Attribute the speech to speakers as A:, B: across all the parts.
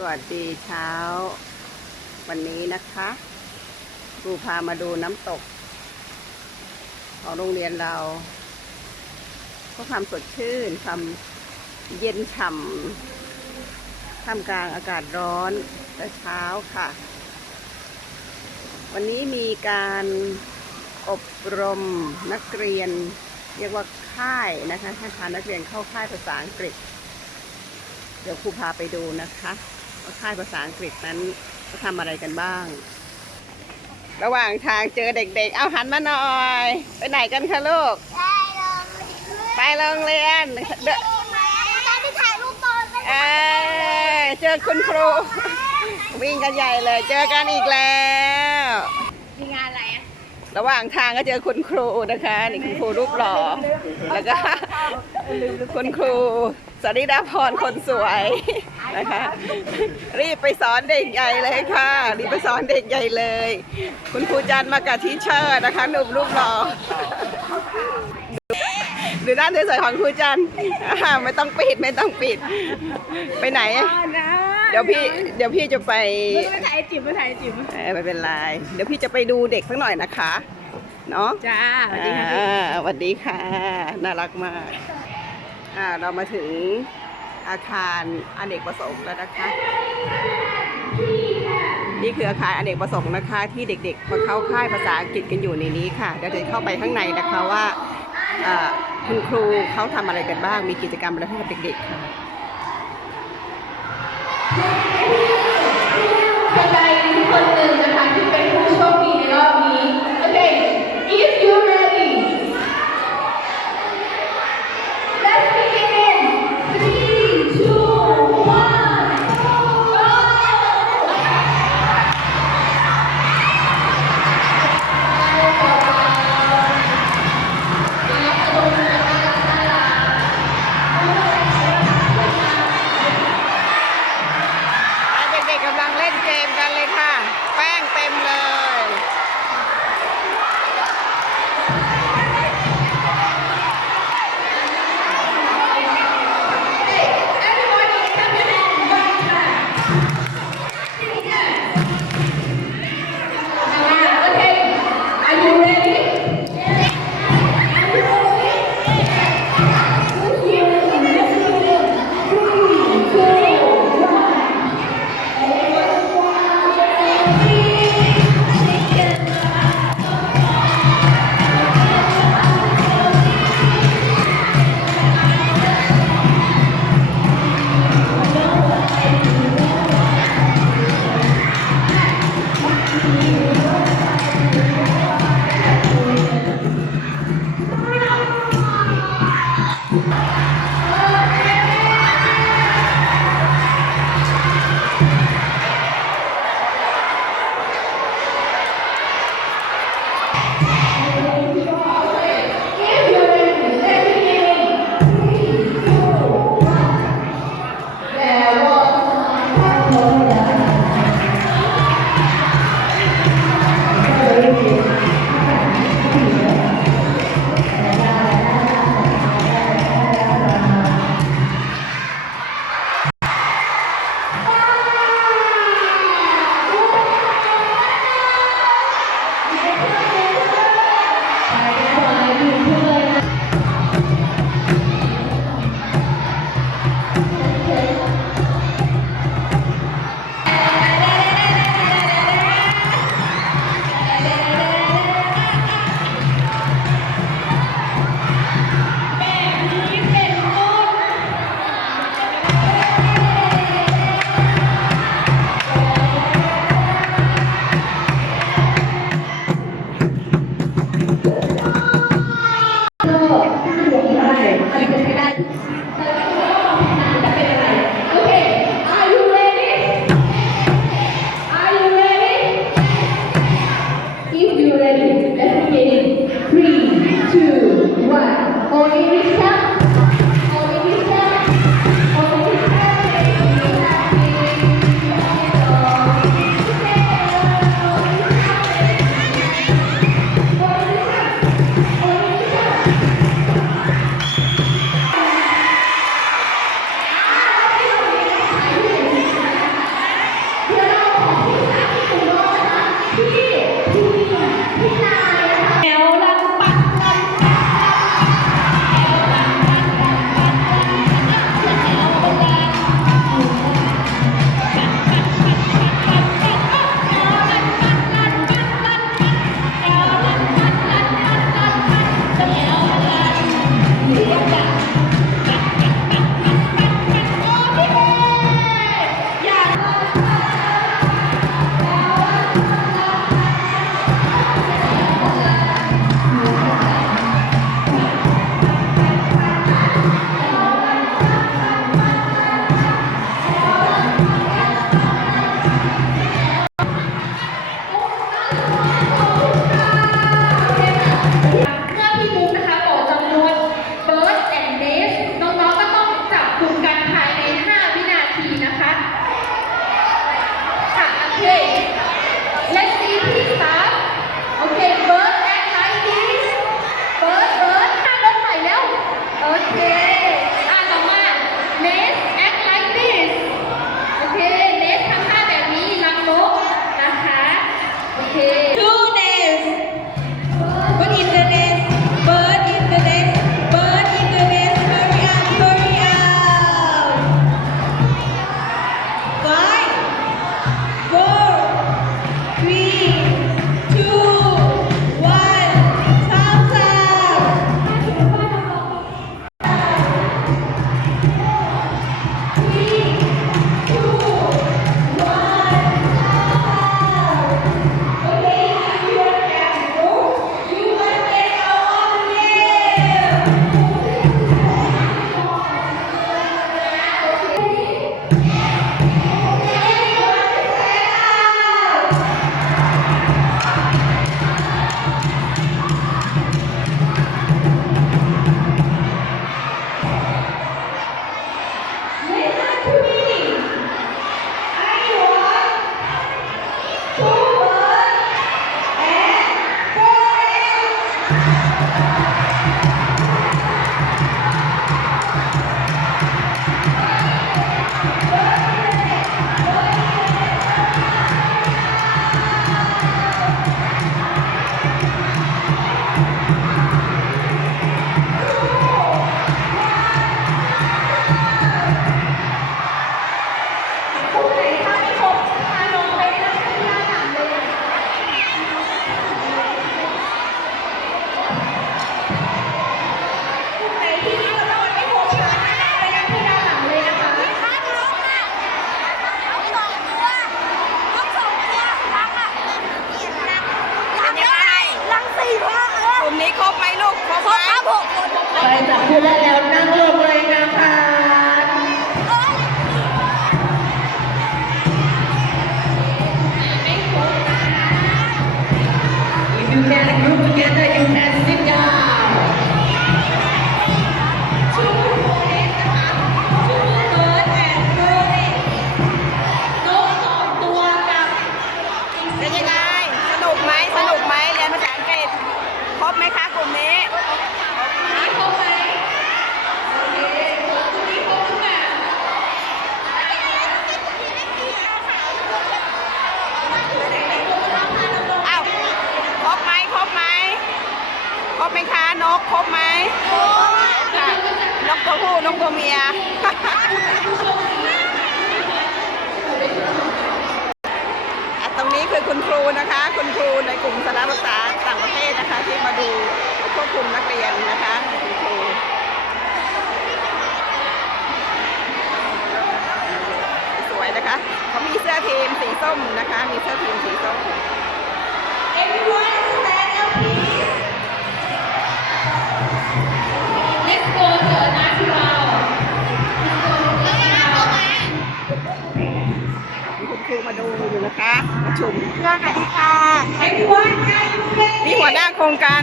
A: สวัสดีเช้า วันนี้นะคะครูพามาดูน้ำตก ของโรงเรียนเราก็ความสดชื่นความเย็นฉ่ำท่ามกลางอากาศร้อนแต่เช้าค่ะ วันนี้มีการอบรมนักเรียน เรียกว่าค่ายนะคะให้พานักเรียนเข้าค่ายภาษาอังกฤษเดี๋ยวครูพาไปดูนะคะ ว่าค่ายภาษาอังกฤษนั้นเขาทำอะไรกันบ้าง ระหว่างทางเจอเด็กๆ เอาหันมาหน่อย ไปไหนกันคะลูก ไปโรงเรียนเดน
B: การที่ถ่ายรูปตอนกัน
A: เอ้ยเจอคุณครู วิ่งกันใหญ่เลย เจอกันอีกแล้ว
B: มีงานอะไรอะ
A: ระหว่างทางก็เจอคุณครูนะคะ นี่คุณครูรูปหล่อแล้วก็ คุณครูสริดาพรคนสวยนะคะรีบไปสอนเด็กใหญ่เลยค่ะรีบไปสอนเด็กใหญ่เลย คุณครูจันมากับทีเชอร์นะคะหนุ่มรูปหล่อดูด้านสวยๆของครูจันอ่าไม่ต้องปิดไม่ต้องปิด ไปไหน เดี๋ยวพี่เดี๋ยวพี่จะไป
B: ไม่ถ่ายไอจิ๋มไม่ถ่ายไอจิ๋ม
A: เอ่อไม่เป็นไร เดี๋ยวพี่จะไปดูเด็กสักหน่อยนะคะ เนาะ
B: จ้าสวัสดีค่ะพี่
A: อ่าสวัสดีค่ะ น่ารักมากอ่าเรามาถึงอาคารอเนกประสงค์แล้วนะคะ นี่คืออาคารอเนกประสงค์นะคะ ที่เด็กๆมาเข้าค่ายภาษาอังกฤษกันอยู่ในนี้ค่ะเดี๋ยวจะเข้าไปข้างในนะคะว่าอ่าคุณครูเขาทำอะไรกันบ้างมีกิจกรรมอะไรให้กับเด็กๆค่ะ Yeah.
C: together
A: in heaven. ยอะ
C: ตรงนี้คือ
A: คุณครูนะคะ คุณครูในกลุ่มสารภาษาต่างประเทศนะคะ ที่มาดูควบคุมนักเรียนนะคะคุณครูสวยนะคะเขามีเสื้อทีมสีส้มนะคะ มีเสื้อทีมสีส้ม คุณครูมาดูอยู่นะคะประชุม
C: Everyone are you ready
A: นี่หัวหน้าโครงการ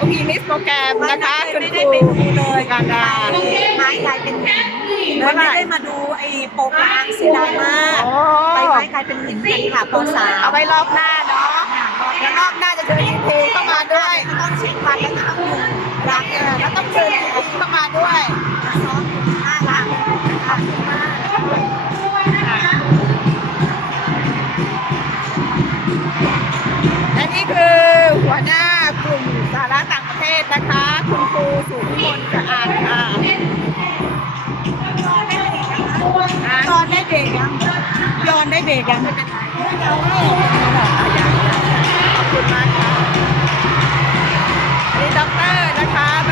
A: องค์อิมิสโปรแกรมนะคะคุณครูเลยการดา
D: ไม้กลายเป็นหิน
A: เมื่
D: เมื่
A: อ
D: อ
A: ไหร่
D: ได้มาดูไอ้โปกลางเสียดายมาก
A: โอ้
D: ใบไม้กลายเป็นหินกันค่ะปสาม
A: เอาไว้รอบหน้าเนาะแล้วรอบหน้าจะเชิญคุณครูเข้ามาด้วย
D: ต้องเช็ควันแล้วก็ต้องดูรัก
A: เออแล้วต้องเชิญคุณครูเข้ามาด้วย
D: เบรกยัง
A: ขอบคุณมากค่ะนี่ด็อกเตอร์นะคะ